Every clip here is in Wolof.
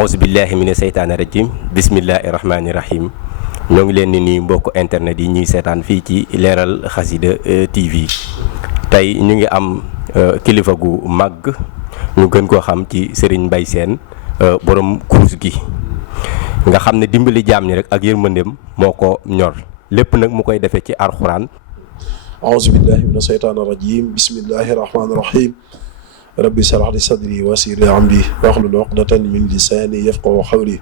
aousubillahi mina seytaani rajim bismillahi rahmaani rahim ñoo ngi leen di nuyu mbokk internet yi ñuy seetaan fii ci Leeral Xasida TV tey ñu ngi am kilifa gu màgg ñu gën koo xam ci Serigne Mbaye Sène borom kurus gi nga xam ne dimbali jaam ñi rek ak yërmandeem moo ko ñor lépp nag mu koy defee ci alxuraan. aousubillahi mina seytaani rajim bismillahi rahmaani rahim rabbi shrah li sadri wa yassir li amri wahlul uqdatan min lisani yafqahu qawli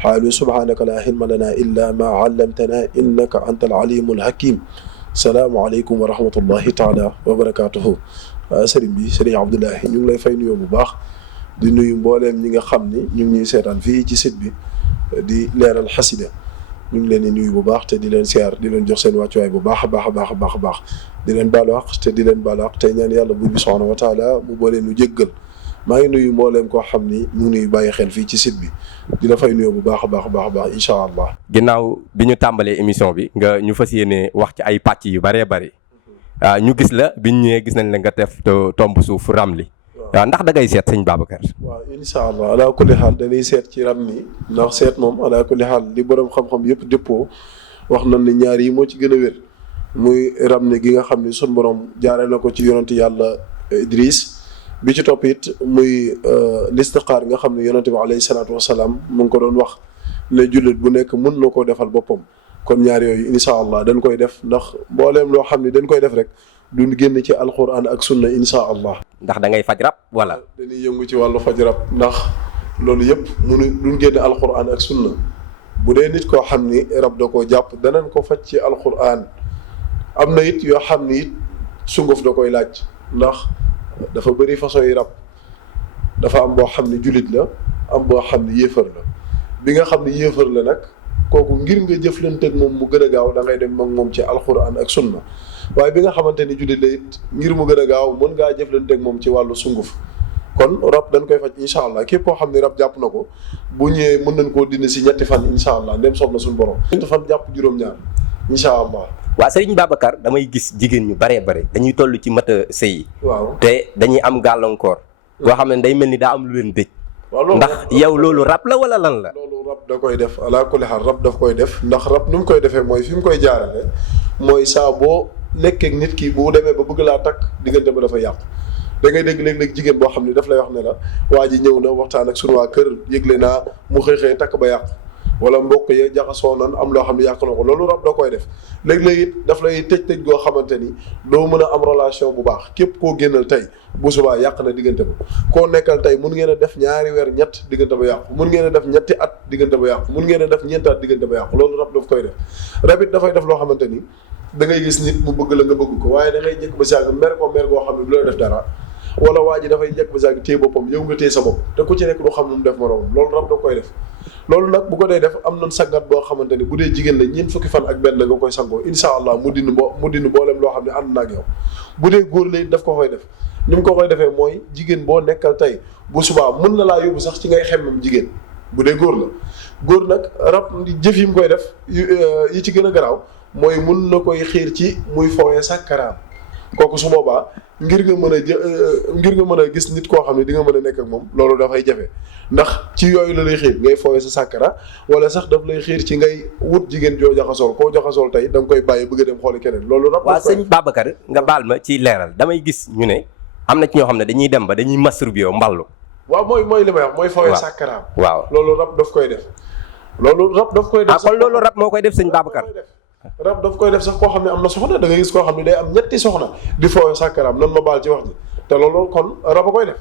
xaalu subhanaka la ilma lana illa ma allamtana innaka anta alalimul hakim salaamu aleykum wa rahmatullahi taala wa barakatuhu. sëriñ bi sëriñ Abdoulahi ñu ngi lay fay nuyoo bu baax di nuyu mbooleem ñi nga xam ni ñu ngi ñuy seetaan fii ci site bi di Leeral Xasida ñu ngi leen di nuyu bu baax te di leen siyaar di leen jox seen wàccuwaay bu baax a baax a baax a baax a baax di leen baalu àq te di leen baalu àq tey ñaan yàlla buur bi subhaanahu wa taala mu boolee nu jéggal maa ngi nuyu mbooleem koo xam ni mu ngi nuyu bàyyi xel fii ci site bi di la fay nuyoo bu baax a baax a baax a baax incha allah. ginnaaw bi ñu tàmbalee émission bi nga ñu fas yéene wax ci ay pàcc yu bëree bëri ñu gis la biñ ñëwee gis nañ la nga def tomb suuf ramli waaw ndax da ngay seet sëñ Babacar. waaw incha allah ala kulli xaal dañuy seet ci ramli ndax seet moom ala kulli xaal li borom xam-xam yëpp dëppoo wax nañ ne ñaar yi moo ci gën a wér muy ramli gi nga xam ni sun borom jaaree na ko ci yonent yàlla Idris bi ci topp it muy listixaar nga xam ne yonent bi alayhi salaatu wasalaam mu ngi ko doon wax ne jullit bu nekk mun na koo defal boppam kon ñaar yooyu incha allah dañ koy def ndax mbooleem loo xam ne dañ koy def rek duñ génn ci alquran ak sunna incha allah. ndax da ngay faj rab wala. dañuy yëngu ci wàllu faj rab ndax loolu yëpp duñ génn alquran ak sunna bu dee nit koo xam ni rab da koo jàpp danañ ko faj ci alquran am na it yoo xam ni it sunguf da koy laaj ndax dafa bëri façon yi rab dafa am boo xam ne jullit la am boo xam ne yéefar la bi nga xam ne yéefar la nag kooku ngir nga jëflanteeg moom mu gën a gaaw da ngay dem ak moom ci alquran ak sunna waaye bi nga xamante ni jullit la it ngir mu gën a gaaw mën ngaa jëflanteeg moom ci wàllu sunguf kon rab dañ koy faj incha allah képp koo xam ne rab jàpp na ko bu ñëwee mën nañ koo dindi si ñetti fan incha allah ndem soob na suñu borom. ñetti fan jàpp juróom-ñaar incha allah. waa Serigne Babacar damay gis jigéen ñu baree bare dañuy toll ci mat a sëy. waaw te dañuy am gàllankoor. koo xam ne day mel ni daa am lu leen dëj. ndax yow loolu rab la wala lan la. loolu rab da koy def ala kulli xaal rab daf koy def ndax rab ni mu koy defee mooy fi mu koy jaarale mooy saa boo nekkee nit ki bu demee ba bëgg laa takk diggante ba dafa yàqu. da ngay dégg léeg-léeg jigéen boo xam ne daf lay wax ne la waa ji ñëw na waxtaan ak sunu waa kër yëgle naa mu xëy takk ba yàqu wala mbokk ye jaxasoo nan am loo xam ne yàq na ko loolu rab da koy def léeg-léeg it daf lay tëj goo xamante ni doo mën a am relation bu baax képp koo génnal tey bu subaa yàq na diggante ba koo nekkal tey mun ngeen a def ñaari weer ñett diggante ba yàqu mun ngeen a def ñetti at diggante ba yàqu mun ngeen a def ñeenti at diggante ba yàqu loolu rab daf koy def rab it dafay def loo xamante ni da ngay gis nit mu bëgg la nga bëgg ko waaye da ngay jëkk ba sàgg mer goo xam ne du la def dara wala waa ji dafay jekk ba sàgg téye boppam yow nga téye sa bopp te ku ci nekk du xam nu mu def moroomam loolu rab da koy def loolu nag bu ko dee def am nañ sangat boo xamante ni bu dee jigéen la ñeent fukki fan ak benn nga koy sangoo insha allah mu dindi booleem loo xam ne ànd na ak yow bu dee góor la it daf ko koy def ni mu ko koy defee mooy jigéen boo nekkal tey bu subaa mën na laa yóbbu sax ci ngay xemmam jigéen bu dee góor la góor nag rab jëf yi mu koy def yi ci gën a garaaw mooy mun na koy xiir ci muy fowee sàkkaraam kooku su boobaa ngir nga mën a gis nit koo xam ne di nga mën a nekk ak moom loolu dafay jafe ndax ci yooyu la lay xiir ngay fooye sa sàkkara wala sax daf lay xiir ci ngay wut jigéen joo jaxasool koo jaxasool tey da nga koy bàyyi bëgg a dem xooli keneen loolu rab. waaw sëñ Babacar nga baal ma ci leeral damay gis ñu ne am na ci ñoo xam ne dañuy dem ba dañuy masturbé mballu. waaw mooy li may wax mooy fooye sàkkaraam. waaw loolu rab daf koy def. loolu rab daf koy def kon loolu rab moo koy def sëñ Babacar. rab daf koy def sax koo xam ne am na soxna da ngay gis koo xam ne day am ñetti soxna di fooyo sàkkaraam nan ma baal ci wax ji te loolu kon rab a koy def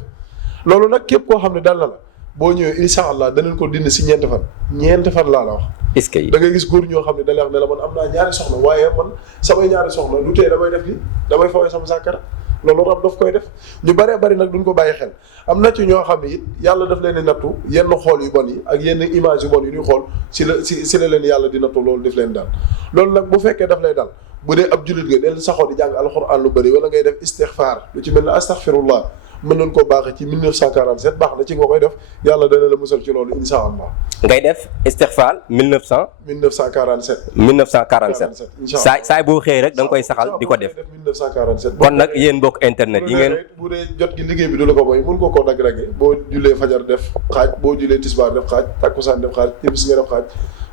loolu nag képp koo xam ne dal na la boo ñëwee insha allah danañ ko dindi si ñeenti fan laa la wax. est-ce que da ngay gis góor ñoo xam ne da lay wax ne la man am naa ñaari soxna waaye man samay ñaari soxna lu tee damay def li damay fooyo sama sàkkara loolu rab daf koy def ñu bëree bëri nag duñ ko bàyyi xel am na ci ñoo xam ne it yàlla daf leen di nattu yenn xool yu bon yi ak yenn image yu bon yi ñuy xool si la leen yàlla di nattu loolu daf leen dal loolu nag bu fekkee daf lay dal bu dee ab jullit nga del saxoo di jàng alxuraan lu bëri wala ngay def istixfaar lu ci mel ne astaxfirullah mën nañ koo baaxee ci 1947 baax na ci nga koy def yàlla dana la musal ci loolu insha allah ngay def istixfaar 1947. 1947 saay boo xëyee rek da nga koy saxal di ko def 1947. kon nag yéen mbokk internet yi ngeen bu dee jot gi liggéey bi du la ko mooy mun nga koo dagg-daggee boo jullee fajar def xaaj boo jullee tisbaar def xaaj takkusaan def xaaj timis nga def xaaj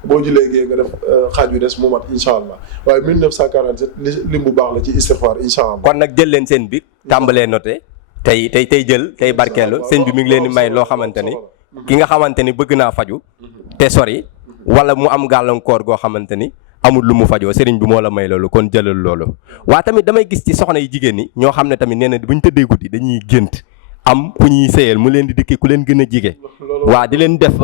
boo jullee gée nga def xaaj bi des mu mat incha allah waaye 1947 lim bu baax la ci istixfaar incha allah. kon nag jël leen seen bi tàmbalee noté tey jël tey barkeelu sëñ bi mi ngi leen di may loo xamante ni ki nga xamante ni bëgg naa faju te sori wala mu am gàllankoor goo xamante ni amul lu mu fajoo sëriñ bi moo la may loolu kon jëlal loolu. waa tamit damay gis ci soxna yi jigéen ñi ñoo xam ne tamit nee na bu ñu tëddee guddi dañuy gént am ku ñuy sëyal mu leen di dikkee ku leen gën a jige waa di leen def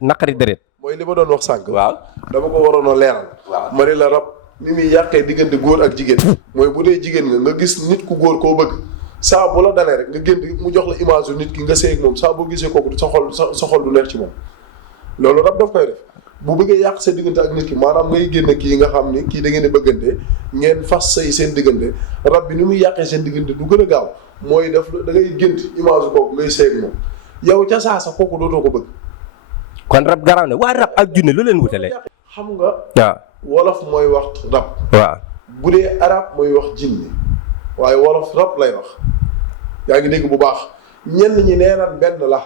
naqari deret mooy li ma doon wax sànq. waaw dama ko waroon a leeral. waaw ma ne la rab ni muy yàqee diggante góor ak jigéen. mooy bu dee jigéen nga gis nit ku góor koo bëgg saa bu la dalee rek nga génn mu jox la image yu nit ki nga sëy ak moom saa boo gisee kooku sa xol du neex ci moom loolu rab daf koy def bu bëggee yàq sa diggante ak nit ki maanaam ngay génn kii nga xam ni kii da ngeen di bëggante ngeen fas sëy seen diggante rab bi ni muy yàqee seen diggante du gën a gaaw mooy def da ngay gént image kooku ngay sëy ak moom yow ca saa sa kooku dootoo ko bëgg. kon rab garaaw na waa rab ak junne lu leen wutale xam nga. waaw wolof mooy wax rab. waaw bu dee arab mooy wax jinne waaye wolof rab lay wax yaa ngi dégg bu baax ñenn ñi nee naan benn la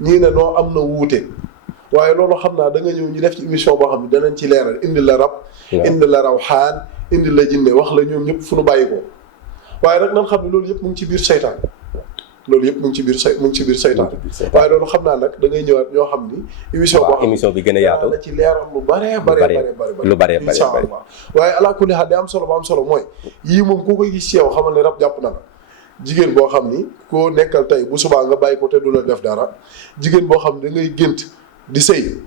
ñii ne noo am na wuute waaye loolu xam naa da nga ñëw ñu def ci émission boo xam ne danañ ci leeral indi la rab. indi la rawxaan indi la jinne wax la ñoom ñëpp fu nu bàyyi ko waaye nag nan xam ne loolu yëpp mu ngi ci biir saytaan. loolu yëpp mu ngi ci biir saytaan waaye loolu xam naa nag da ngay ñëwaat ñoo xam ni émission boo xam émission bi gën a yaatu la ci leeral lu bare incha allah waaye ala kulli haal day am solo ba am solo mooy yii moom ku koy gis ci yow xamal ne rab jàpp na la jigéen boo xam ni koo nekkal tey bu subaa nga bàyyi ko te du la def dara jigéen boo xam ne da ngay gént di sëy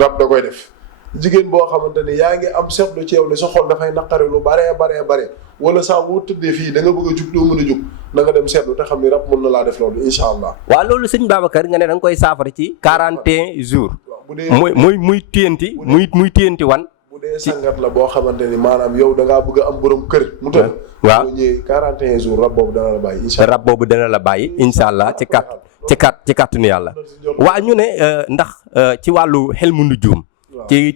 rab da koy def jigéen boo xamante ni yaa ngi am seetlu ci yow ne sa xol dafay naqari lu bare wala saa boo tëddee fii da nga bëgg a jug doo mën a jug na nga dem seetlu te xam ni rab mën na laa def loolu incha allah. waaw loolu sëñ Babacar nga ne da nga koy saafara ci 41 jours. bu dee muy téyanti muy téyanti wan. bu dee sangat la boo xamante ni maanaam yow da ngaa bëgg a am borom kër. mu tëdd waaw boo ñëwee 41 jours rab boobu dana la bàyyi incha allah. rab boobu dana la bàyyi incha allah ci kàttanu yàlla. waa ñu ne ndax ci wàllu xel mu nujum. ci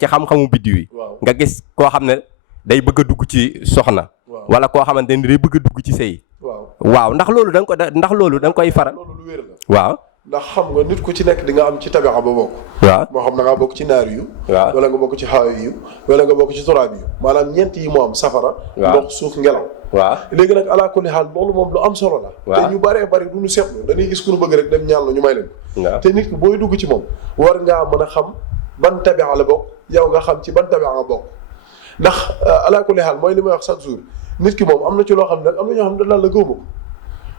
xam-xamu biddiw yi. nga gis koo xam ne day bëgg a dugg ci soxna. wala koo xamante ni day bëgg a dugg ci sëy. waaw ndax loolu da nga koy faral. loolu lu wér la. waaw ndax xam nga nit ku ci nekk di nga am ci tabixa ba bokk. waaw moo xam da ngaa bokk ci naar yu. waaw wala nga bokk ci xaaw yu. wala nga bokk ci turaab yu. maanaam ñeent yi moo am safara. ndox suuf ngelaw. waaw léegi nag ala kulli xaal loolu moom lu am solo la. te ñu bëree bëri du ñu seetlu dañuy gis ku ñu bëgg rek dem ñaan la ñu may leen. te nit ki booy dugg ci moom war ngaa mën a xam ban tabixa la bokk yow nga xam ci ban tabixa nga bokk ndax ala kulli xaal mooy li may wax chaque jour nit ki moom am na ci loo xam ne nag am na ñoo xam ne dañ la gëwma ko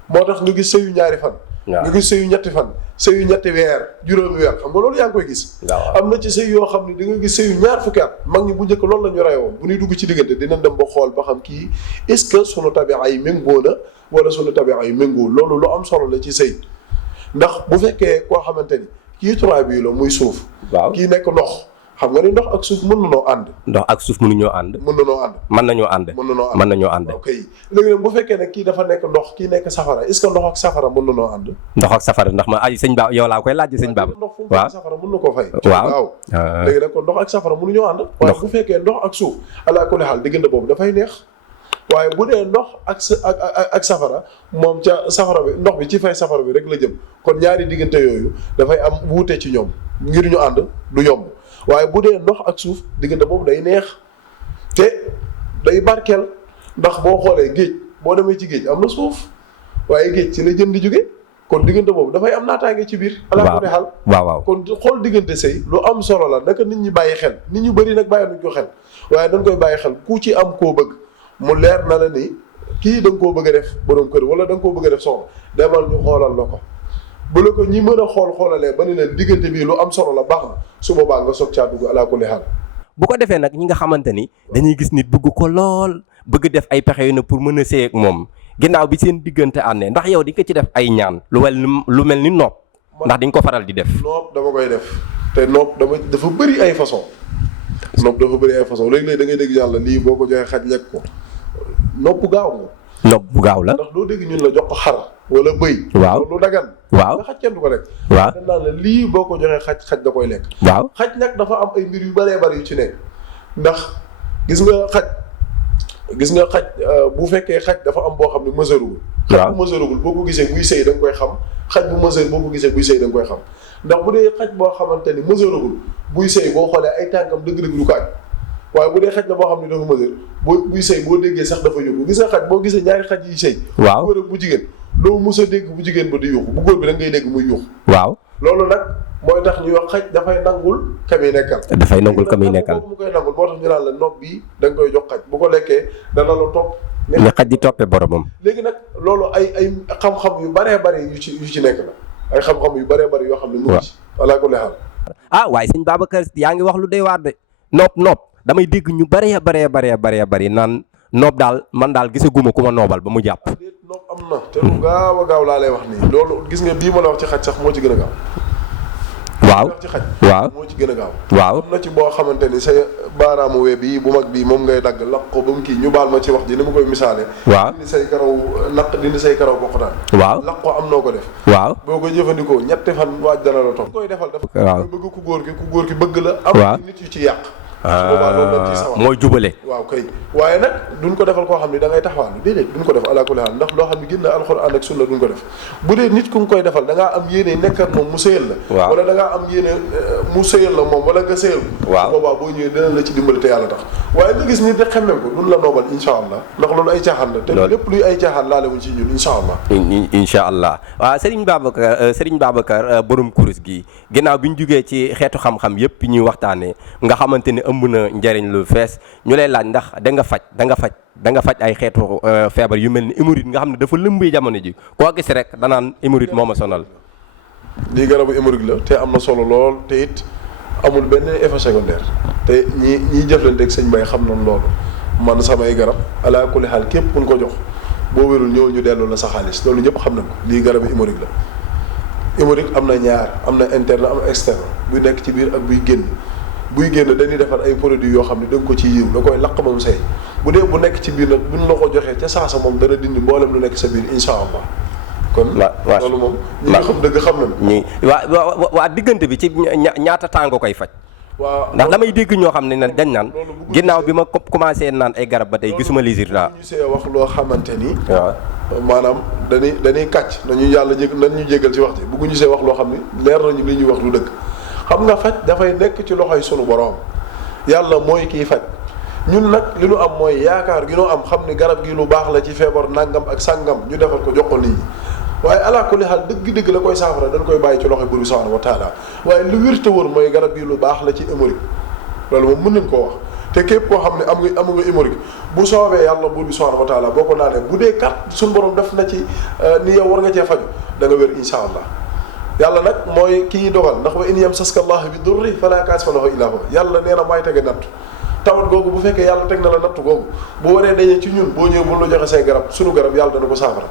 moo tax nga gis sëyu ñaari fan nga gis sëyu ñetti fan sëyu ñetti weer juróomi weer xam nga loolu yaa ngi koy gis am na ci sëy yoo xam ne di nga gis sëyu ñaar fukki at mag ñi bu njëkk loolu la ñu rey woon bu ñuy dugg ci diggante dinañ dem ba xool ba xam kii est-ce que sunu tabixa yi méngoo na wala sunu tabixa yi méngoo loolu lu am solo la ci sëy ndax bu fekkee koo xamante ni kii turaab yi la muy suuf kii nekk ndox xam nga ni ndox ak suuf mën nañoo ànd. ndox ak suuf mënuñoo ànd. mën nañoo ànd. ok léegi nag bu fekkee ne kii dafa nekk ndox kii nekk safara est-ce que ndox ak safara mën nañoo ànd. ndox ak safara ndax ma ay sëñ Ba yow laa koy laaj sëñ Ba. ndox fu mu safara mën na koo fay. waaw léegi nag kon ndox ak safara mënuñoo ànd. waaye bu fekkee ndox ak suuf ala kulli xaal diggante boobu dafay neex waaye bu dee ndox ak safara moom ca safara bi ndox bi ci fay safara bi rek la jëm kon ñaari diggante yooyu dafay am wuute ci ñoom ngir ñu ànd du yomb waaye bu dee ndox ak suuf diggante boobu day neex te day barkeel ndax boo xoolee géej boo demee ci géej am na suuf waaye géej ci la jën di jóge kon diggante boobu dafay am naataange ci biir. ala ko xal waaw kon xool diggante sëy lu am solo la naka nit ñi bàyyi xel nit ñu bëri nag bàyyi nañ ko xel waaye dañ koy bàyyi xel ku ci am koo bëgg mu leer na la ni kii da nga koo bëgg a def borom kër wala da nga koo bëgg a def soxna demal ñu xoolal la ko. bu la ko ñi mën a xoolalee ba ne leen diggante bii lu am solo la baax na su boobaa nga soog caa dugg ala kulli xaal. bu ko defee nag ñi nga xamante ni dañuy gis nit bëgg ko lool bëgg def ay pexe yu ne pour mën a sëy ak moom ginnaaw bi seen diggante àndee ndax yow di nga ci def ay ñaan lu mel ni nopp ndax di nga ko faral di def. nopp dama koy def te nopp dafa bëri ay façon nopp dafa bëri ay façon léeg-léeg da ngay dégg yàlla lii boo ko joxee xaj lekk ko nopp gaaw nga. nopp bu gaaw la. ndax doo dégg ñun la jox ko xar wala bëy. waaw lu dagan. waaw nga xaj kenn du ko lekk. waaw dañ naan la lii boo ko joxee xaj da koy lekk. waaw xaj nag dafa am ay mbir yu bëree bëri yu ci nekk ndax gis nga xaj bu fekkee xaj dafa am boo xam ne mësërugul. xaj bu mësërugul boo ko gisee buy sëy da nga koy xam xaj bu mësër boo ko gisee buy sëy da nga koy xam ndax bu dee xaj boo xamante ni mësërugul buy sëy boo xoolee ay tànkam dëgg-dëgg du ko aj waaye bu dee xaj la boo xam ne dafa mësër buy sëy boo déggee sax dafa yóbbu gis nga xaj boo gisee ñaari xaj yi sëy. waaw bu góor ak bu jigéen loo mos a dégg bu jigéen ba di yuuxu bu góor bi da ngay dégg muy yuuxu. waaw loolu nag mooy tax ñuy wax xaj dafay nangul ka muy nekkal. dafay nangul ka muy nekkal mu koy nangul moo tax ñu naan la nopp bi da nga koy jox xaj bu ko lekkee dana la topp. ne xaj di toppee boromam. léegi nag loolu ay xam-xam yu bëree bëri yu ci nekk la ay xam-xam yu bëree bëri yoo xam ne. mu ngi ci alaa kulli haal. waaye sëñ Babacar yaa ngi wax lu doy waar de nopp damay dégg ñu bëree naan noob daal man daal gisaguma ku ma noobal ba mu jàpp. noob am na te lu gaaw a gaaw laa lay wax nii loolu gis nga bii ma la wax ci xaj sax moo ci gën a gaaw. waaw ci xaj. waaw moo ci gën a gaaw. waaw am na ci boo xamante ni sa baaraamu we bii bu mag bii moom ngay dagg laq ko ba mu kii ñu baal ma ci wax ji ni ma koy misaale. waaw dindi say karaw dindi say karaw bokkutaan. waaw laq ko am noo ko def. waaw boo ko jëfandikoo ñetti fan waaj dana la toog. koy defal dafa. waaw bëgg ku góor ki bëgg la. waaw am nit yu ci yàq. mooy jubale. waaw kay waaye nag duñ ko defal koo xam ne da ngay taxawaalu déedéet duñ ko def alaa kulli haal ndax loo xam ne génn alxuraan ak sunna duñ ko def bu dee nit ku nga koy defal da ngaa am yéene nekk ak moom mu sëyal la. waaw wala da ngaa am yéene mu sëyal la moom wala nga sëyal ko. waaw boobaa boo ñëwee dina la ci dimbali te yàlla tax waaye nga gis nit rek xemmem ko duñ la noobal insha allah ndax loolu ay caaxaan la te lépp luy ay caaxaan laale wuñ ci ñun insha allah. insha allah waaw Serigne Babacar borom kurus gi ginnaaw bi ñu jugee ci xeetu xam-xam yëpp ñuy waxtaanee nga xamante ne ëmb na njëriñ lu fees ñu lay laaj ndax da nga faj ay xeetu feebar yu mel ni hémorroïde nga xam ne dafa lëmbee jamono ji koo gis rek danaan hémorroïde moo ma sonal. lii garabu hémorroïde la te am na solo lool te it amul benn effet secondaire te ñiy jëflanteeg sëñ Mbaye xam nañ loolu man samay garab alaa kulli xaal képp ku ñu ko jox boo wérul ñëw ñu delloo la sa xaalis loolu ñëpp xam nañ ko lii garabu hémorroïde la. hémorroïde am na ñaar am na interne am externe buy nekk ci biir ak buy génn dañuy defar ay produits yoo xam ne da nga ko ci yiw da koy laq moom say bu dee bu nekk ci biir nag buñ la ko joxee ca saasa moom dana dindi mboolem lu nekk sa biir insha allah kon loolu moom ñi nga xam dëgg xam nañ waa diggante bi ci ñaata temps nga koy faj. waaw ndax damay dégg ñoo xam ne dañ naan ginnaaw bi ma commencé naan ay garab ba tey gisuma résultat. ñu see wax loo xamante ni waaw maanaam dañuy kàcc nañu yàlla nañu jégal ci wax ji bëgguñu see wax loo xam ni leer nañu li ñuy wax lu dëgg xam nga faj dafay nekk ci loxoy sunu borom yàlla mooy kiy faj ñun nag li nu am mooy yaakaar gi nu am xam ni garab gi lu baax la ci feebar nangam ak sàngam ñu defal ko jox ko nit ñi waaye alaa kulli xaal dëgg-dëgg la koy saafara dañ koy bàyyi ci loxoy buur bi subhaanahu wa taala waaye lu wér te wóor mooy garab gi lu baax la ci hémorroïde loolu moom mën nañ koo wax te képp koo xam ne am nga hémorroïde bu soobee yàlla buur bi subhaanahu wa taala boo ko naanee bu dee kat suñu borom def na ci ni yow war nga cee faju da nga wér insha allah yàlla nag mooy kii dogal ndax wa in yamsaska allahu bi durri fala kaashifa lahu illa huwa yàlla nee na maay tege nattu tawat googu bu fekkee yàlla teg na la nattu googu bu waree dañee ci ñun boo ñëwee bu la joxe say garab sunu garab yàlla dana ko saafara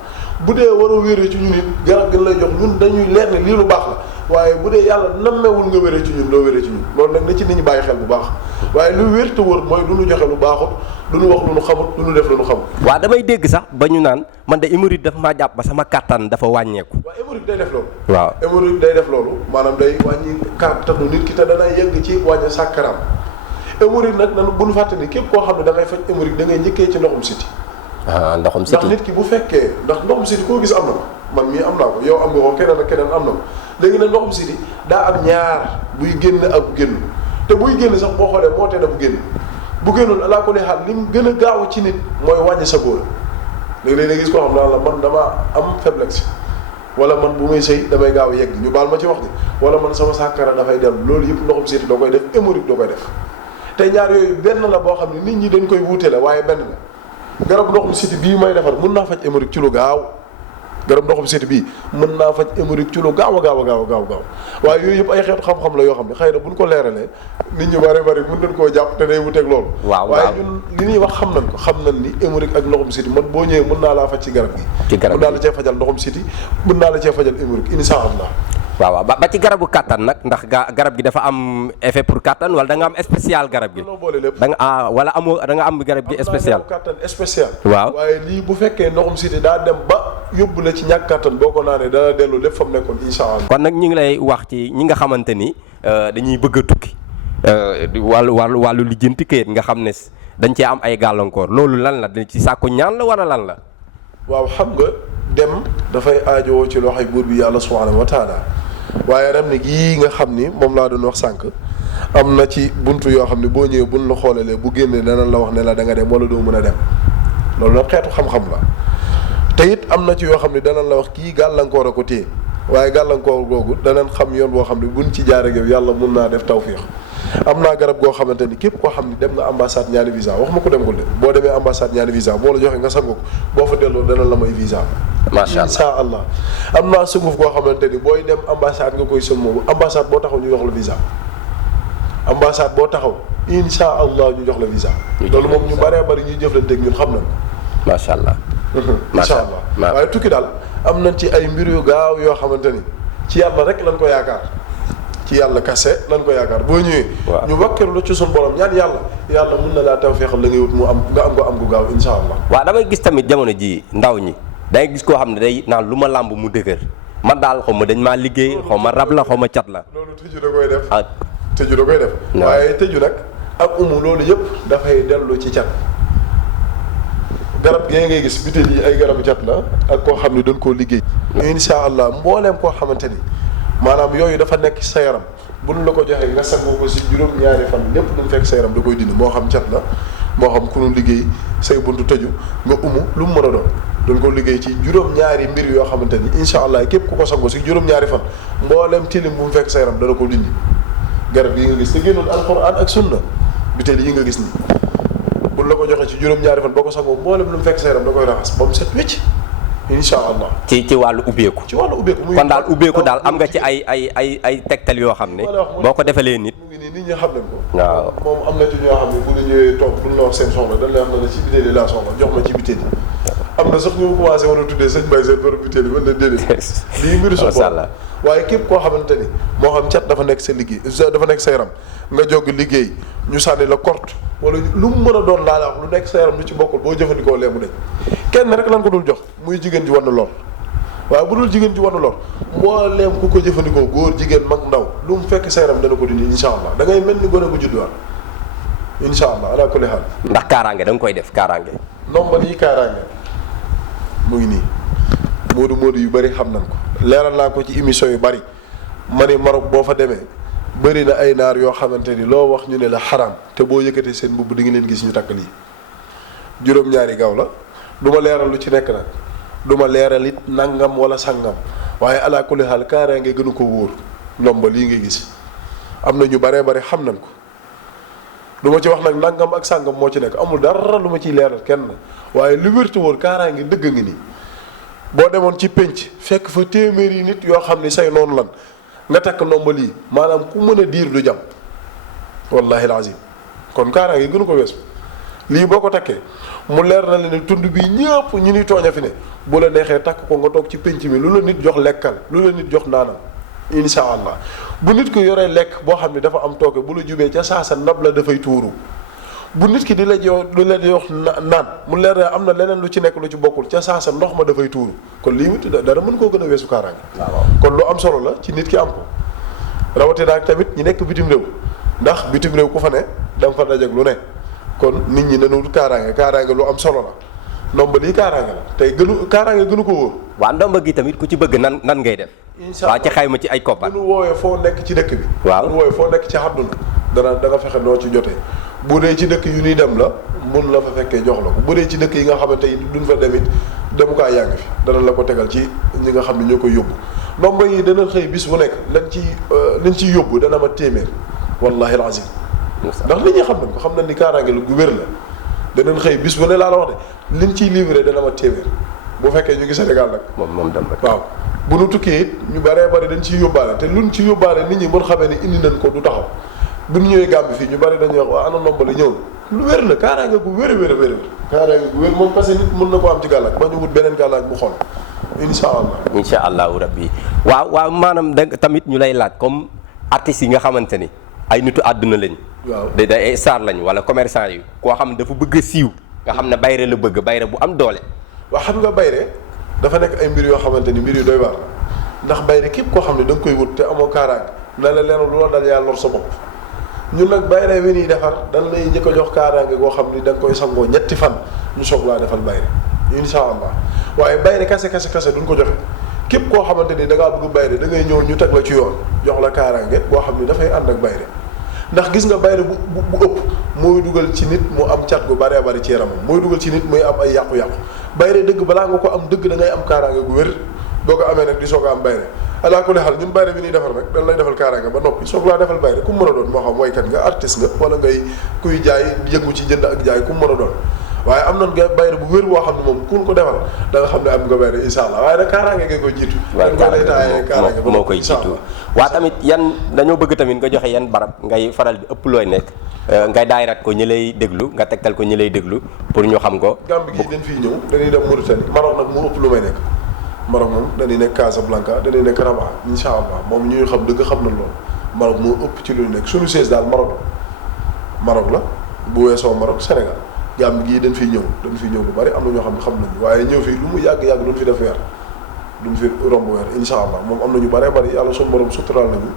bu dee war a wéree ci ñun it garab gën lay jox ñun dañuy leer ne lii lu baax la waaye bu dee yàlla nammewul nga wéree ci ñun doo wéree ci ñun loolu nag na ci nit ñi bàyyi xel bu baax waaye lu wér te wóor mooy du ñu joxe lu baaxut du ñu wax lu ñu xamut du ñu def lu ñu xamut. waaw damay dégg sax ba ñu naan man de hémorroïde daf maa jàpp ba sama kattan dafa wàññeeku. waaw hémorroïde day def loolu. waaw hémorroïde day def loolu maanaam day wàññi kattanu nit ki te dana yegg ci wàññi sàkkaraam hémorroïde nag nan bu ñu fàtte ni képp koo xam ne da ngay faj hémorroïde da ngay njëkkee ci ndoxum siti ndoxum siti ndax nit ki bu fekkee ndax ndoxum siti koo gis am na ko man mii am naa ko yow am nga ko keneen ak keneen am na ko léegi nag ndoxum siti daa am ñaar buy génn ak bu génn te buy génn sax boo xoolee moo tee na bu génn bu génnoon alaa kulli xaal li mu gën a gaaw ci nit mooy wàññi sa góor léegi-léeg da gis koo xam naan la man dama am faiblesse wala man bu may sëy damay gaaw a yegg ñu baal ma ci wax ji wala man sama sàkkara dafay dem loolu yëpp ndoxum siti doo koy def hémorroïde doo koy def te ñaar yooyu benn la boo xam ne nit ñi dañ koy wuute la waaye benn la garab ndoxum siti bii may defar mën naa faj hémorroïde ci lu gaaw garab ndoxum siti bii mën naa faj hémorroïde ci lu gaaw a gaaw waaye yooyu yëpp ay xeetu xam-xam la yoo xam ne xëy na buñ ko leeralee nit ñu bari mën nañ koo jàpp te day wuteeg loolu waaye ñun li ñuy wax xam nañ ni hémorroïde ak ndoxum siti man boo ñëwee mën naa laa faj ci garab gi mën naa la cee fajal ndoxum siti mën naa la cee fajal hémorroïde insha allah waaw ba ci garabu kàttan nag ndax garab gi dafa am effet pour kàttan wala da nga am spécial garab gi. noo boole lépp da nga wala amoo da nga am garab gi spécial. am naa kàttan spécial. waaw waaye lii bu fekkee ndoxum siti daa dem ba yóbbu la ci ñàkk kàttan boo ko naanee dana dellu lépp fa mu nekkoon incha allah. kon nag ñu ngi lay wax ci ñi nga xamante ni dañuy bëgg a tukki wàllu lijjanti kayit nga xam ne dañ cee am ay gàllankoor loolu lan la dañ ci sàkku ñaan la wala lan la. waaw xam nga dem dafay aajowoo ci loxoy buur bi yàlla subhanahu wa taala waaye ram ni gii nga xam ni moom laa doon wax sànq am na ci buntu yoo xam ne boo ñëwee buñ la xoolalee bu génnee danañ la wax ne la da nga dem wala doo mën a dem loolu nag xeetu xam-xam la te it am na ci yoo xam ne danañ la wax kii gàllankoor a ko téye waaye gàllankoor googu danañ xam yoon boo xam ne buñ ci jaar ak yow yàlla mun naa def tawfiix am naa garab goo xamante ni képp koo xam ne dem nga ambassade ñaani visa wax ma ko demagul de boo demee ambassade ñaani visa moo la joxe nga sangu ko boo fa delloo dana la may visa. macha allah insha allah am naa sunguf koo xamante ni booy dem ambassade nga koy sën moomu ambassade boo taxaw ñu jox la visa. ambassade boo taxaw insha allah ñu jox la visa. loolu moom ñu bëree bëri ñuy jëflanteeg ñun xam nañ ko. macha allah. insha allah waaye tukki daal am nañ ci ay mbir yu gaaw yoo xamante ni ci yàlla rek lañ ko yaakaar. ci yàlla kase lan ko yaakaar boo ñëwee. waaw ñu wakkeerlu ci suñu borom ñaan yàlla mun na laa tawfeexal la ngay wut mu am nga am ko am gu gaaw insha allah. waaw damay gis tamit jamono ji ndaw ñi dangay gis koo xam ne day naan lu ma làmb mu dëgër man daal xaw ma dañ maa liggéey xaw ma rab la xaw ma cat la. loolu tëju da koy def. ah tëju da koy def. waaye tëju nag ak loolu yëpp dafay dellu ci cat. garab gee ngay gis bitel yi ay garabu cat la ak koo xam ne dañ koo liggéey. insha allah mbooleem koo xamante ni. maanaam yooyu dafa nekk sa yaram bu nu la ko joxee nga sangoo ko si juróom-ñaari fan lépp lu mu fekk sa yaram da koy dindi moo xam cat la moo xam ku nu liggéey say buntu tëju nga lu mu mën a doon dañ ko liggéey ci juróom-ñaari mbir yoo xamante ni incha allah képp ku ko sangoo si juróom-ñaari fan mboolem tilim bu mu fekk sa yaram dana ko dindi garab yi nga gis te génnoon alquran ak sunna bitel yi nga gis ni bu nu la ko joxee ci juróom-ñaari fan boo ko sangoo mboolem lu mu fekk sa yaram da koy raxas ba mu set wécc incha allah ci wàllu ubbeeku. ci wàllu ubbeeku muy kon daal ubbeeku daal am nga ci ay tegtal yoo xam ne boo ko defalee nit. mu ngi nii nit ñi xam nañ ko. waaw moom am na ci ñoo xam ne bu ñu ñëwee toog bu ñu la wax seen soxla dañ lay wax ne la ci bitéel yi laa soxla jox ma ci bitéel yi. am na sax ñu commencé war a tuddee sëñ Baye seen borom bitéel yi wala déedéet. lii mbiru suñu borom waaye képp koo xamante ni moo xam cat dafa nekk sa liggéey dafa nekk sa yaram nga jóg liggéey ñu sànni la korte wala lu mu mën a doon laa la wax lu nekk sa yaram lu ci bokkul boo jëfandikoo lee mu dañ kenn rek lan ko dul jox muy jigéen ji war na lor waaye bu dul jigéen ji war na lor mbooleem ku ko jëfandikoo góor jigéen mag ndaw lu mu fekk sa yaram dana ko dindi insha allah da ngay mel ni gone bu judduwaat insha allah ala kulli haal. ndax kaaraange da nga koy def kaaraange. nombal yi kaaraange mu ngi nii moodu yu bëri xam nañ ko leeral naa ko ci émission yu bëri ma ni Maroc boo fa demee bëri na ay naar yoo xamante ni loo wax ñu ne la xaraam te boo yëkkatee seen mbubb di nga leen gis ñu takk lii juróom-ñaari gaaw la du ma leeral lu ci nekk nag du ma leeral it nangam wala sangam waaye ala kulli xaal kaaraange gënu ko wóor ndomba lii ngay gis am na ñu baree bare xam nañ ko du ma ci wax nag nangam ak sangam moo ci nekk amul dara lu ma ciy leeral kenn waaye lu wértu wóor kaaraange dëgg ngi nii boo demoon ci pénc fekk fa téeméeri nit yoo xam ni say noonu lan nga takk ndomba lii maanaam ku mën a diir du jam wallahi alazim kon kaaraange gënu ko weesu lii boo ko takkee mu leer na leen tund bi ñëpp ñu ni tooña fi ne bu la neexee takk ko nga toog ci pénc mi lu la nit jox lekkal lu la nit jox naanam insha allah bu nit ko yoree lekk boo xam ne dafa am tooke bu la jubee ca saasa ndab la dafay tuuru bu nit ki di la jox naan mu leer na am na leneen lu ci nekk lu ci bokkul ca saasa ndox ma dafay tuuru kon lii wut dara mën koo gën a weesu kaaraange kon lu am solo la ci nit ki am ko rawatina ak tamit ñi nekk bitim réew ndax bitim réew ku fa ne da nga fa dajak lu ne kon nit ñi dañu kaaraange lu am solo la ndomba lii kaaraange la tey kaaraange gënu ko wóor. waa ndomba gi tamit ku ci bëgg nan ngay def. incha allah waa ci xayma ci ay koppar. bu nu woowee foo nekk ci dëkk bi. waaw bu nu woowee foo nekk ci àdduna da nga fexe noo ci jotee bu dee ci dëkk yu ñuy dem la mun la fa fekkee jox la ko bu dee ci dëkk yi nga xamante ni duñ fa dem it demukaay yaa ngi fi dana la ko tegal ci ñi nga xam ne ñoo koy yóbbu ndomba yi dana xëy bis bu nekk lañ ciy yóbbu dana ma téeméer wallahi alazim ndax li ñuy xam nañ ni kaaraange lu gu wér la danañ xëy bis bu ne laa la wax de liñ ciy livré dana ma téeméer bu fekkee ñu ngi Sénégal nag. moom dem rek waaw bu nu tukkee it ñu bëree bëri dañ ciy yóbbaale te luñ ci yóbbaale nit ñi mën xamee ni indi nañ ko du taxaw bu ñu ñëwee Gàmbi fii ñu bëri dañuy wax waa ana ndomba la ñëw lu wér la kaaraange gu wér kaaraange gu wér moom parce que nit mën na ko am ci gàllaaj ba ñu wut beneen gàllaaj mu xool incha allahu rabbi waaw maanaam da tamit ñu lay laaj comme artistes yi nga xamante ni ay nitu àdduna lañ. waaw da ay star lañ wala commerçant yi koo xam ne dafa bëgg a siiw nga xam ne bayre la bëgg bayre bu am doole. waaw xam nga bayre dafa nekk ay mbir yoo xamante ni mbir yu doy waar ndax bayre képp koo xam ne da nga koy wut te amoo kaaraange na la leeral lu la dal yaa lor sa bopp ñun nag bayre wi ñuy defar dañ lay njëkk a jox kaaraange goo xam ni da nga koy sangoo ñetti fan ñu soog laa defal bayre incha allah waaye bayre kase duñ ko joxe képp koo xamante ni da ngaa bëgg bayre da ngay ñëw ñu teg la ci yoon jox la kaaraange boo xam ni dafay ànd ak bayre ndax gis nga bayre bu ëpp mooy dugal ci nit mu am cat gu bëree bëri ci yaramam mooy dugal ci nit muy am ay yàqu-yàqu bayre dëgg balaa nga ko am dëgg da ngay am kaaraange gu wér boo ko amee nag di soog a am bayre alaa kulli xaal ñun bayre bi ñuy defar rek dañ lay defal kaaraange ba noppi soog laa defal bayre ku mu mën a doon moo xam waykat nga artiste nga wala ngay kuy jaay yëngu ci jënd ak jaay ku mu mën a doon waaye am na nga bayre bu wér boo xam ne moom ku ko defal da nga xam ne am nga bayre incha allah waaye nag kaaraange nga koy jiitu kaaraange moo koy jiitu waa tamit yan dañoo bëgg tamit nga joxe yan barab ngay faral di ëpp looy nekk ngay daayirat ko ñi lay déglu nga tegtal ko ñi lay déglu pour ñu xam ko Gambie gi dañ fiy ñëw dañuy dem Mauritanie Maroc nag mu ëpp lu may nekk Maroc moom dañuy nekk Casablanca dañuy nekk Rabat incha allah moom ñuy xam dëgg xam na loolu Maroc moo ëpp ci lu nekk suñu siège daal Maroc la bu weesoo Maroc Sénégal Gambie gii dañ fiy ñëw lu bari am na ñoo xam ne xam nañu waaye ñëw fii lu mu yàgg-yàgg duñ fi def weer duñ fi romb weer incha allah moom am na ñu bëree bëri yàlla suñu borom suturaal nañu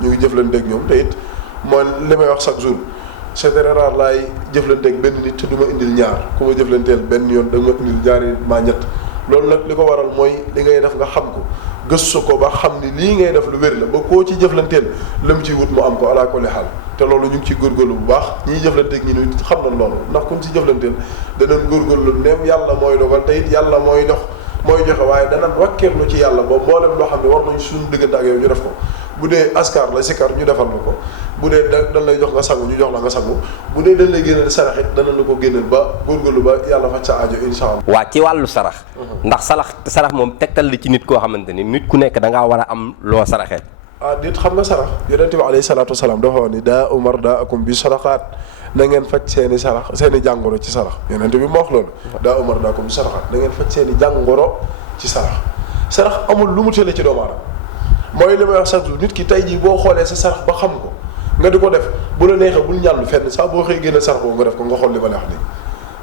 ñu ngi jëflanteeg ñoom te it mooy li may wax chaque jour c'est très rare laay jëflanteeg benn nit te du ma indil ñaar ku ma jëflanteel benn yoon da nga indil ñaari maa ñett loolu nag li ko waral mooy li ngay def nga xam ko gëstu ko ba xam ni lii ngay def lu wér la ba koo ci jëflanteel la mu ciy wut mu am ko ala kulli xaal te loolu ñu ngi ciy góorgóorlu bu baax ñiy jëflanteeg ñi nit xam nañ loolu ndax kuñ ci jëflanteel danañ góorgóorlu neem yàlla mooy dogal te it yàlla mooy dox mooy joxe waaye danañ wàkkeerlu ci yàlla ba mboolem loo xam ne war nañ suñu diggante ak yow ñu def ko bu dee askar la sikar ñu defal la ko bu dee dañ lay jox nga sangu ñu jox la nga sangu bu dee dañ lay génneel sarax it danañ la ko génneel ba góorgóorlu ba yàlla faj sa aajo insha allah. waa ci wàllu sarax ndax sarax moom tegtal li ci nit koo xamante ni nit ku nekk da ngaa war a am loo saraxee. nit xam nga sarax yonente bi alayhi salaatu wasalaam dafa wax ni daa umar daa akum bi saraxaat na ngeen faj seeni sarax seeni jàngoro ci sarax yonente bi moo wax loolu daa umar daa akum bi saraxaat na ngeen faj seeni jàngoro ci sarax amul lu mu tële ci doomu aadama mooy li may wax chaque jour nit ki tey jii boo xoolee sa sarax ba xam ko nga di ko def bu la neexee bul ñàllu fenn saa boo xëy génne sarax boobu nga def ko nga xool li ma la wax nii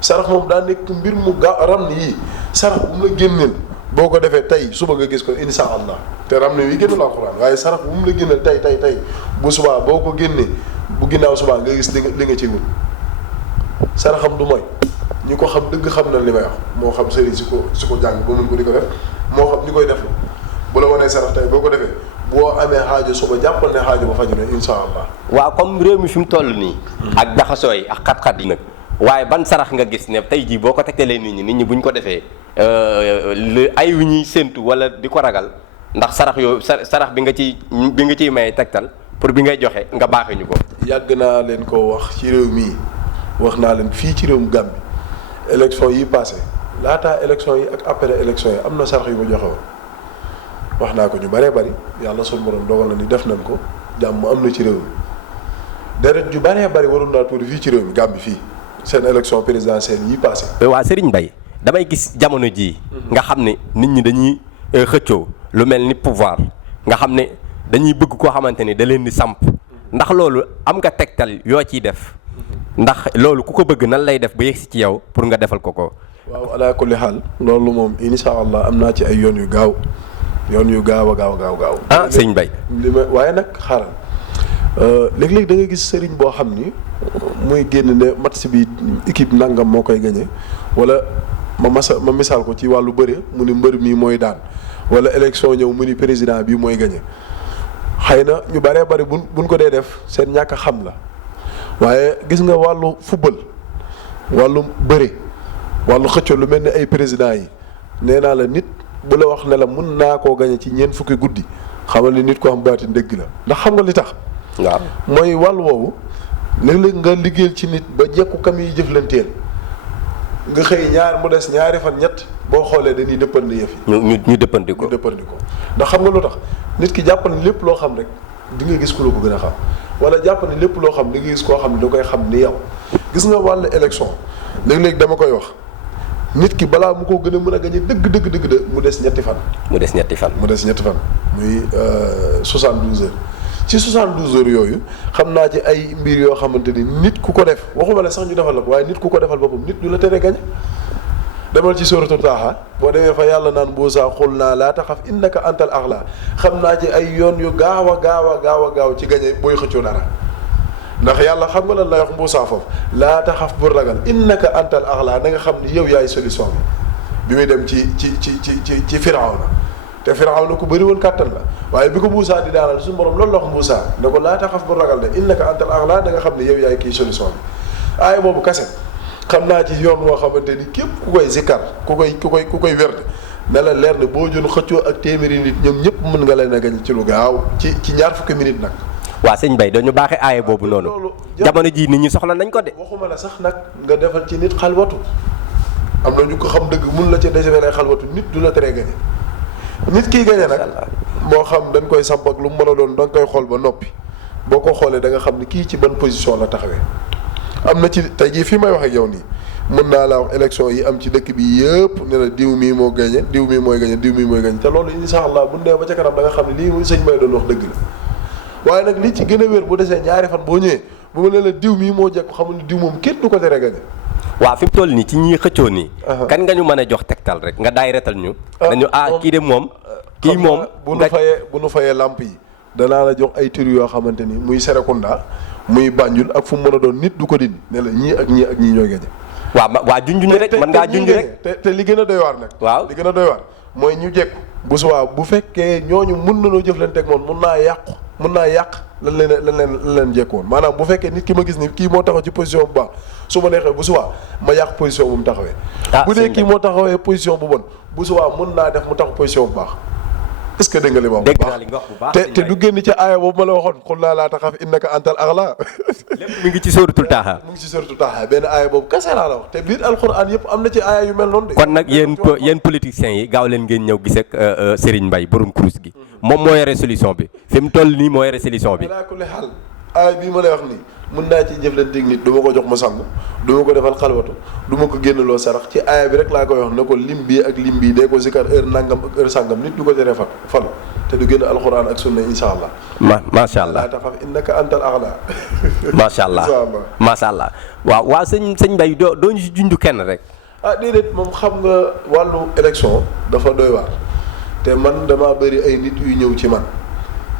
sarax moom daa nekk mbir mu ram ni yii sarax bu mu la génneel boo ko defee tey suba nga gis ko insha allah te ram ne wi génnul alxuraan waaye sarax bu mu la génneel tey bu subaa boo ko génnee bu ginnaaw subaa nga gis li nga ciy wut saraxam du mooy ñi ko xam dëgg xam na li may wax moo xam sëriñ si ko jàng ba mun ko di ko def moo xam ñi koy def la bu la wanee sarax tey boo ko defee boo amee xaajo suba jàppal ne xaajo ba faju ne insha allah. waaw comme réew mi fi mu toll nii. ak jaxasoo yi ak xat-xat yi nag. waaye ban sarax nga gis ne tey jii boo ko tegtalee nit ñi bu ñu ko defee ay wu ñuy séntu wala di ko ragal ndax sarax yooyu sarax bi nga ciy may tegtal pour bi ngay joxe nga baaxee ñu ko. yàgg naa leen koo wax ci réew mii wax naa leen fii ci réewum Gambie élection yi passé laataa élection yi ak après élection yi am na sarax yu ma joxe woon wax naa ko ñu bëree bëri yàlla suñu borom dogal na ni def nañ ko jàmm am na ci réew mi deret ju bëree bëri waroon naa tuuti fii ci réew mi Gambie fii seen élection présidentielle yi passé. waa Serigne Mbaye damay gis jamono jii. nga xam ne nit ñi dañuy xëccoo lu mel ni pouvoir nga xam ne dañuy bëgg koo xamante ni da leen di samp ndax loolu am nga tegtal yoo ciy def ndax loolu ku ko bëgg nan lay def ba yegsi ci yow pour nga defal ko ko. waaw ala kulli xaal loolu moom insha allah am naa ci ay yoon yu gaaw a gaaw. sëñ Mbaye. waaye nag xaaral léeg-léeg da nga gis sëriñ boo xam ni muy génn ne match bi équipe nangam moo koy gagné wala ma misaal ko ci wàllu bëre mu ni mbër mii mooy daan wala élection ñëw mu ni président bi mooy gagné xëy na ñu bëree bëri buñ ko dee def seen ñàkk a xam la waaye gis nga wàllu football wàllu bëre wàllu xëccoo lu mel ni ay président yi nee naa la nit bu la wax ne la mun naa koo gagné ci ñeent fukki guddi xamal ni nit ko am baati dëgg la ndax xam nga li tax. waaw mooy wàllu woowu léeg-léeg nga liggéeyal ci nit ba jekku kam yi jëflanteel nga xëy mu des ñaari fan ñett boo xoolee dañuy dëppandi yëf yi. ñu dëppandi ko ndax xam nga lu tax nit ki jàpp ne lépp loo xam rek di nga gis ku la ko gën a xam wala jàpp ne lépp loo xam di nga gis koo xam ne da koy xam ni yow gis nga wàllu élection léeg-léeg dama koy wax nit ki balaa mu ko gën a mën a gañe dëgg mu des ñetti fan. mu des ñetti fan muy 72 heures. ci 72 heures yooyu xam naa ci ay mbir yoo xamante ni nit ku ko def waxuma la sax ñu defal la ko waaye nit ku ko defal boppam nit du la tere gañe. demal ci sóoratu Taaha boo demee fa yàlla naan Muusaa xul naa laa taxaf innaka antal axlaa xam naa ci ay yoon yu gaaw a ci gañe booy xëccoo dara ndax yàlla xam nga lan lay wax Muusaa foofu laa taxaf bu ragal innaka antal axlaa na nga xam ni yow yaay solution bi muy dem ci Firawna te Firawna ku bëri woon kàttan la waaye bi ko Muusaa di daanal suñu borom loolu la wax Muusaa ne ko laa taxaf bu ragal de innaka antal axlaa da nga xam ni yow yaay kii solution bi aaya boobu kase xam naa ci yoon woo xamante ni képp ku koy zikkar ku koy werde ne la leer ne boo joon xëccoo ak téeméeri nit ñoom ñëpp mën nga leen a gañ ci lu gaaw ci ñaar fukki minute nag. waa sëñ Bay dañu baaxee aaye boobu noonu. jamono jii nit ñi soxla nañ ko de. waxuma la sax nag nga defal ci nit xalwatu am na ñu ko xam dëgg mun la ca desewelee xalwatu nit du la teree gañe nit kii gañe nag moo xam dañ koy samp ak lu mu mën a doon da nga koy xool ba noppi boo ko xoolee da nga xam ni kii ci ban position la taxawee. am na ci tey jii fii may wax ak yow nii mën naa laa wax élection yi am ci dëkk bi yëpp ne la diw mii moo gagné diw mii mooy gagné te loolu insha Allah bu ndee ba ca kanam da nga xam ne lii muy sëñ Bay doon wax dëgg la waaye nag li ci gën a wér bu desee ñaari fan boo ñëwee bu ma ne la diw mii moo jekk xamul ne diw moom kenn du ko tere gagné. waaw fi mu toll nii ci ñii xëccoo nii. kan nga ñu mën a jox tegtal rek nga daay retal ñu. dañu kii de moom. kii moom bu nu fayee lamp yi danaa la jox ay tur yoo xamante ni muy Serekunda muy Banjul ak fu mu mën a doon nit du ko din ne la ñii ak ñii ñooy gañe. waa junjuñu rek mën ngaa junj rek te li gën a doy waar nag. waaw li gën a doy waar mooy ñu jekku bu subaa bu fekkee ñooñu mun nañoo jëflanteeg moom mun naa yàq lan leen jekkoon maanaam bu fekkee nit ki ma gis ni kii moo taxaw ci position bu baax su ma neexee bu subaa ma yàq position bu mu taxawee. bu dee kii moo taxawee position bu bon bu subaa mun naa def mu taxaw position bu baax. est-ce que dégg nga li ma wax bu baax te du génn ci aaya boobu ma la waxoon xul naa laa taxaf innaka antal axlaa lépp mi ngi ci sóoratul Taaha. mu ngi ci sóoratul Taaha benn aaya boobu kese laa la wax te biir alxuraan yëpp am na ci aaya yu mel noonu de. kon nag yéen politiciens yi gaaw leen ngeen ñëw gis ak Serigne Mbaye borom kurus gi moom moo yore solution bi fi mu toll nii moo yore solution bi. alaa kulli xaal aaya bii ma lay wax nii mën naa ci jëflanteeg nit du ma ko jox ma sangu du ma ko defal xalwatu du ma ko génnaloo sarax ci aaya bi rek laa koy wax ne ko lim bii ak lim bii dee ko zikar heure nangam ak heure sangam nit du ko teree falu te du génn alxuraan ak sunna insha allah. macha allah laa taxaf innaka antal axlaa. macha allah macha allah waaw sëñ Mbaye doo ñu si junj kenn rek. déedéet moom xam nga wàllu élection dafa doy waar te man damaa bëri ay nit yu ñëw ci man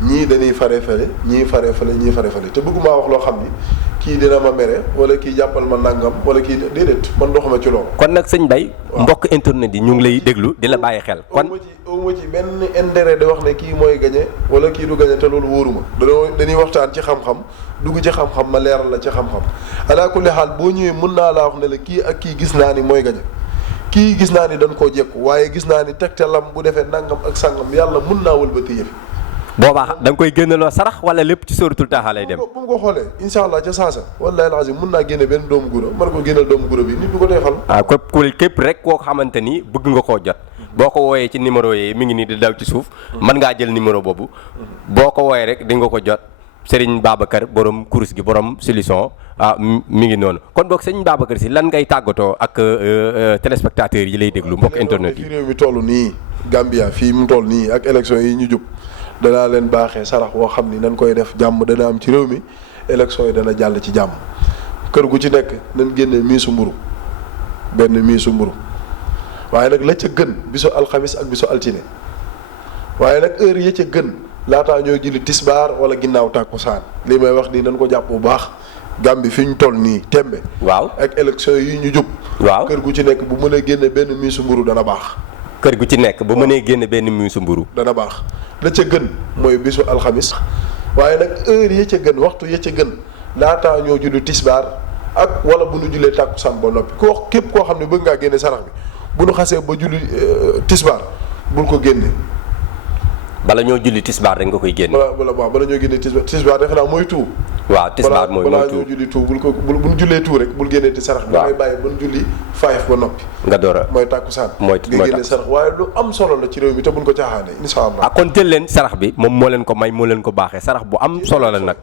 ñii dañuy fare fale ñii fare fale te bëgguma wax loo xam ni kii dina ma mere wala kii jàppal ma nangam wala kii déedéet man doxuma ci loolu. kon nag sëñ Mbaye mbokk internet yi ñu ngi lay déglu di la bàyyi xel. kon awma ci benn intérêt de wax ne kii mooy gañe wala kii du gañe te loolu wóoruma dañuy waxtaan ci xam-xam dugg ci xam-xam ma leeral la ci xam-xam alaa kulli xaal boo ñëwee mën naa laa wax ne la kii ak kii gis naa ni mooy gañe kii gis naa ni dañ koo jekku waaye gis naa ni tegtalam bu defee nangam ak sangam yàlla mën naa wëlbati yëf. boobaa da nga koy génneloo sarax wala lépp ci sóoratul Taaha lay dem. bu mu ko xoolee incha allah ca saasa wallaahi alazim mun naa génne benn doomu guro mën ko génneel doomu guro bi nit du ko defal. képp rek koo xamante ni bëgg nga koo jot. boo ko wooyee ci numéro yi mi ngi nii di daw ci suuf. mën ngaa jël numéro boobu. boo ko wooyee rek di nga ko jot Serigne Babacar borom kurus gi borom solution mi ngi noonu kon boog Serigne Babacar si lan ngay tàggatoo ak téléspectateurs yi lay déglu mbokk internet yi. fi réew mi toll nii Gambia fii mu toll nii ak élection yi ñu jub danaa leen baaxee sarax woo xam ni nañ koy def jàmm dana am ci réew mi élection yi dana jàll ci jàmm kër gu ci nekk nañ génne miisu mburu benn miisu mburu waaye nag la ca gën bisu alxamis ak bisu altine waaye nag heure ya ca gën laataa ñoo julli tisbaar wala ginnaaw tàkkusaan lii may wax nii nañ ko jàpp bu baax Gàmbi fi ñu toll nii tembe waaw ak élection yi ñu jub waaw kër gu ci nekk bu mënee génne benn miisu mburu dana baax kër gu ci nekk bu mënee génne benn miisu mburu dana baax la ca gën mooy bisu alxamis waaye nag heure ya ca gën waxtu ya ca gën laataa ñoo julli tisbaar ak wala bu nu jullee tàkkusaan ba noppi ku wax képp koo xam ne bëgg ngaa génne sarax bi bu nu xasee ba julli tisbaar bul ko génne bala ñoo julli tisbaar rek nga koy génne bala ñoo génne tisbaar defe naa mooy tout waaw tisbaar mooy balaa ñoo julli tout bu ñu jullee tout rek bul génnee ti sarax bi ngay bàyyi ba nu julli faayef ba noppi nga door a mooy tàkkusaan nga génne sarax waaye lu am solo la ci réew mi te buñ ko caaxaane insha allah kon jël leen sarax bi moom moo leen ko may moo leen ko baaxee sarax bu am solo la nag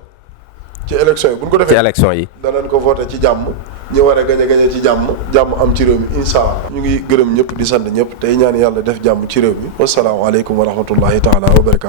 ci élection yi bu ñu ko defee ci élection yi. danañ ko voté ci jàmm ñu war a gañe ci jàmm am ci réew mi incha allah. ñu ngi gërëm ñëpp di sant ñëpp tey ñaan yàlla def jàmm ci réew mi wasalaamaaleykum wa rahmatullahi taala wa barakaatu.